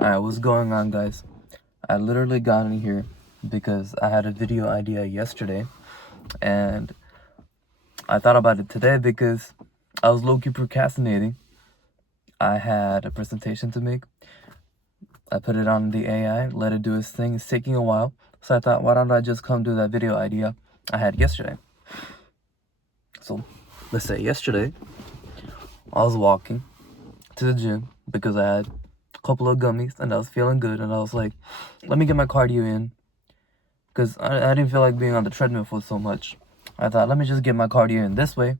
Alright, what's going on, guys? I literally got in here because I had a video idea yesterday, and I thought about it today because I was low-key procrastinating. I had a presentation to make. I put it on the AI, let it do its thing. It's taking a while, so I thought, why don't I just come do that video idea I had yesterday? So, let's say yesterday, I was walking to the gym because I had couple of gummies and I was feeling good, and I was like, let me get my cardio in because I didn't feel like being on the treadmill for so much. I thought, let me just get my cardio in this way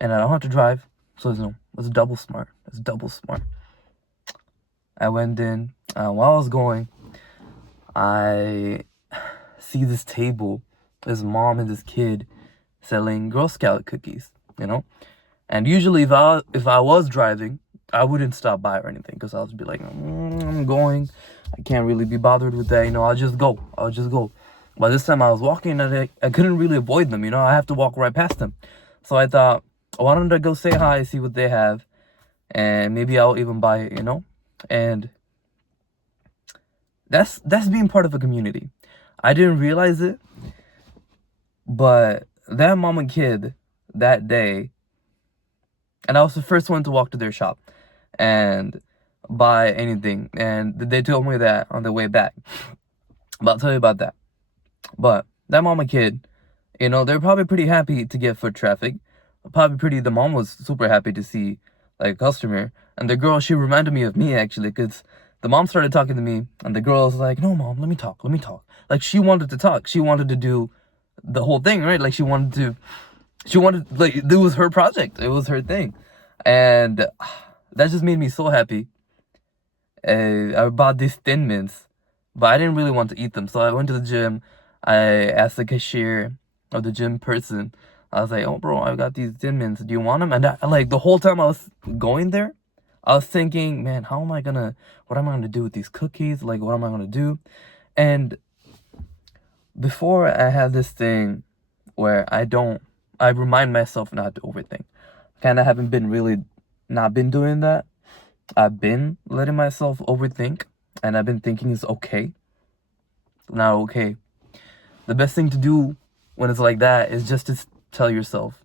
and I don't have to drive, so it's double smart. I went in, while I was going, I see this table, this mom and this kid selling Girl Scout cookies, and usually if I was driving, I wouldn't stop by or anything because I'll just be like, I'm going. I can't really be bothered with that, I'll just go. But this time I was walking and I couldn't really avoid them, I have to walk right past them. So I thought, why don't I go say hi, see what they have, and maybe I'll even buy it, And that's being part of a community. I didn't realize it, but that mom and kid that day, and I was the first one to walk to their shop and buy anything, and they told me that on the way back. But I'll tell you about that. But that mom and kid, they're probably pretty happy to get foot traffic. The mom was super happy to see like a customer, and the girl, she reminded me of me actually, because the mom started talking to me and the girl was like, no mom, let me talk. Like she wanted to talk, she wanted to do the whole thing, right? Like she wanted, like, it was her project, it was her thing. And that just made me so happy. I bought these Thin Mints, but I didn't really want to eat them. So I went to the gym. I asked the cashier of the gym person. I was like, oh, bro, I got these Thin Mints. Do you want them? And like the whole time I was going there, I was thinking, man, what am I going to do with these cookies? Like, what am I going to do? And before, I had this thing where I remind myself not to overthink. Kind of haven't been really not been doing that. I've been letting myself overthink, and I've been thinking it's okay. Not okay. The best thing to do when it's like that is just to tell yourself,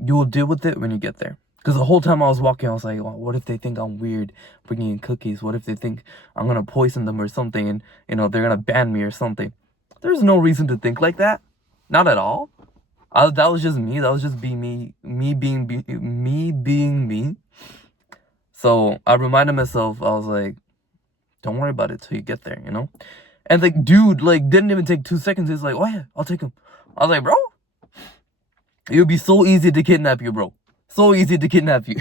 you will deal with it when you get there. Because the whole time I was walking, I was like, well, what if they think I'm weird bringing in cookies? What if they think I'm going to poison them or something, and, they're going to ban me or something? There's no reason to think like that. Not at all. That was just me. That was just being me being me. So I reminded myself, I was like, don't worry about it till you get there, And like, dude, like, didn't even take 2 seconds. He's like, oh yeah, I'll take him. I was like, bro, it would be so easy to kidnap you, bro. So easy to kidnap you.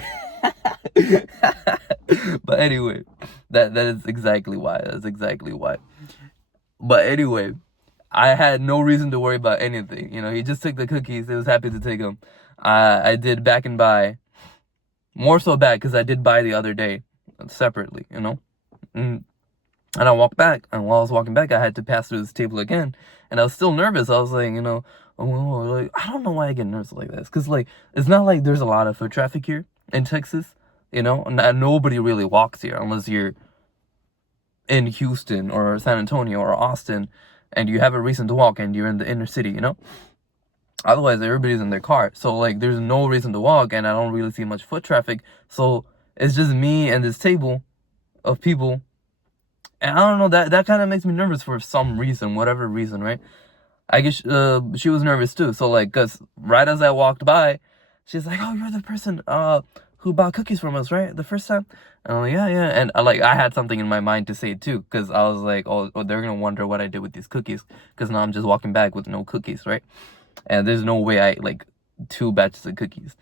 But anyway, that is exactly why. But anyway, I had no reason to worry about anything. He just took the cookies. He was happy to take them. I did back and buy. More so back, because I did buy the other day separately, And I walked back, and while I was walking back, I had to pass through this table again, and I was still nervous. I was like, like, I don't know why I get nervous like this, because like, it's not like there's a lot of foot traffic here in Texas, nobody really walks here unless you're in Houston or San Antonio or Austin, and you have a reason to walk, and you're in the inner city, Otherwise, everybody's in their car. So, like, there's no reason to walk, and I don't really see much foot traffic. So, it's just me and this table of people. And I don't know, that kind of makes me nervous for some reason, whatever reason, right? I guess she was nervous too. So, like, because right as I walked by, she's like, oh, you're the person who bought cookies from us, right? The first time? And I'm like, yeah. And, I had something in my mind to say too, because I was like, oh, they're going to wonder what I did with these cookies, because now I'm just walking back with no cookies, right? And there's no way I, like, 2 batches of cookies.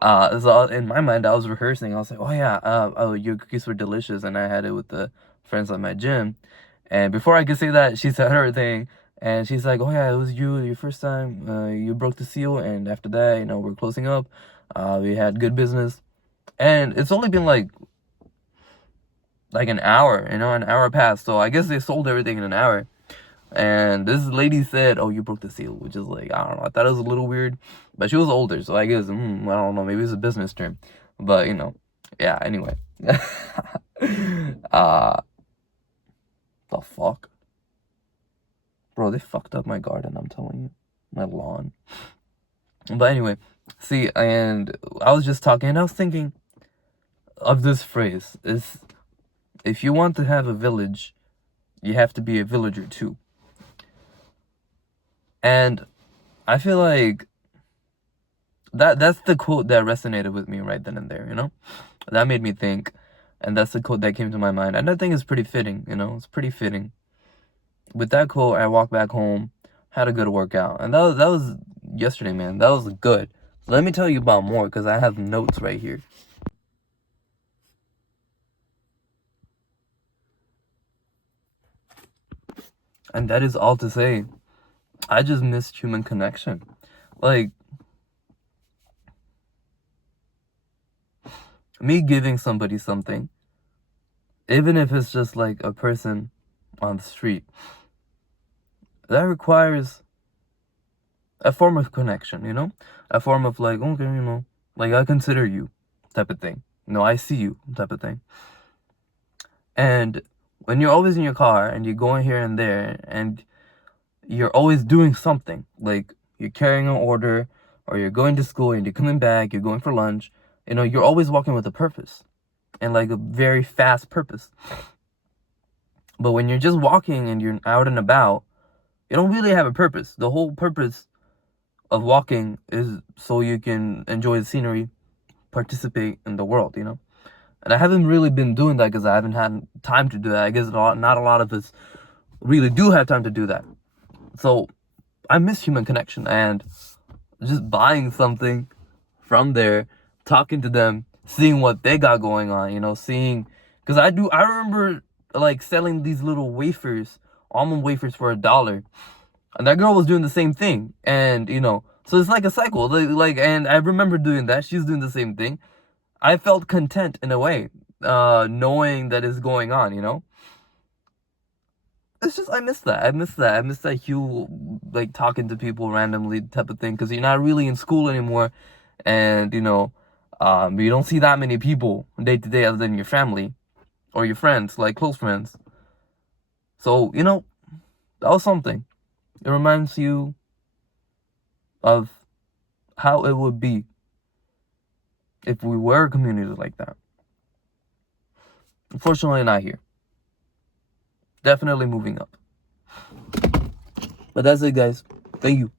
So in my mind, I was rehearsing. I was like, oh yeah, your cookies were delicious, and I had it with the friends at my gym. And before I could say that, she said her thing, and she's like, oh yeah, it was your first time. You broke the seal, and after that, we're closing up. We had good business. And it's only been like an hour, an hour passed. So I guess they sold everything in an hour. And this lady said, oh, you broke the seal, which is like, I don't know, I thought it was a little weird, but she was older, so I guess, I don't know, maybe it's a business term, but, yeah, anyway. The fuck? Bro, they fucked up my garden, I'm telling you. My lawn. But anyway, see, and I was just talking and I was thinking of this phrase. Is if you want to have a village, you have to be a villager too. And I feel like that's the quote that resonated with me right then and there, you know? That made me think, and that's the quote that came to my mind. And I think it's pretty fitting, you know? It's pretty fitting. With that quote, I walked back home, had a good workout. And that was yesterday, man. That was good. So let me tell you about more, because I have notes right here. And that is all to say, I just missed human connection. Like, me giving somebody something, even if it's just like a person on the street, that requires a form of connection, you know? A form of like, okay, you know, like I consider you type of thing. No, I see you type of thing. And when you're always in your car and you're going here and there and you're always doing something, like you're carrying an order or you're going to school and you're coming back, you're going for lunch, you know, you're always walking with a purpose and like a very fast purpose. But when you're just walking and you're out and about, you don't really have a purpose. The whole purpose of walking is so you can enjoy the scenery, participate in the world, you know? And I haven't really been doing that because I haven't had time to do that. I guess not a lot of us really do have time to do that. So I miss human connection and just buying something from there, talking to them, seeing what they got going on, you know, because I remember like selling these little wafers, almond wafers for $1. And that girl was doing the same thing. And, you know, so it's like a cycle. Like, and I remember doing that. She's doing the same thing. I felt content in a way, knowing that it's going on, you know? It's just, I miss that. I miss that Hugh, like, talking to people randomly type of thing. Because you're not really in school anymore. And, you know, you don't see that many people day to day other than your family. Or your friends, like close friends. So, you know, that was something. It reminds you of how it would be if we were a community like that. Unfortunately, not here. Definitely moving up. But that's it, guys. Thank you.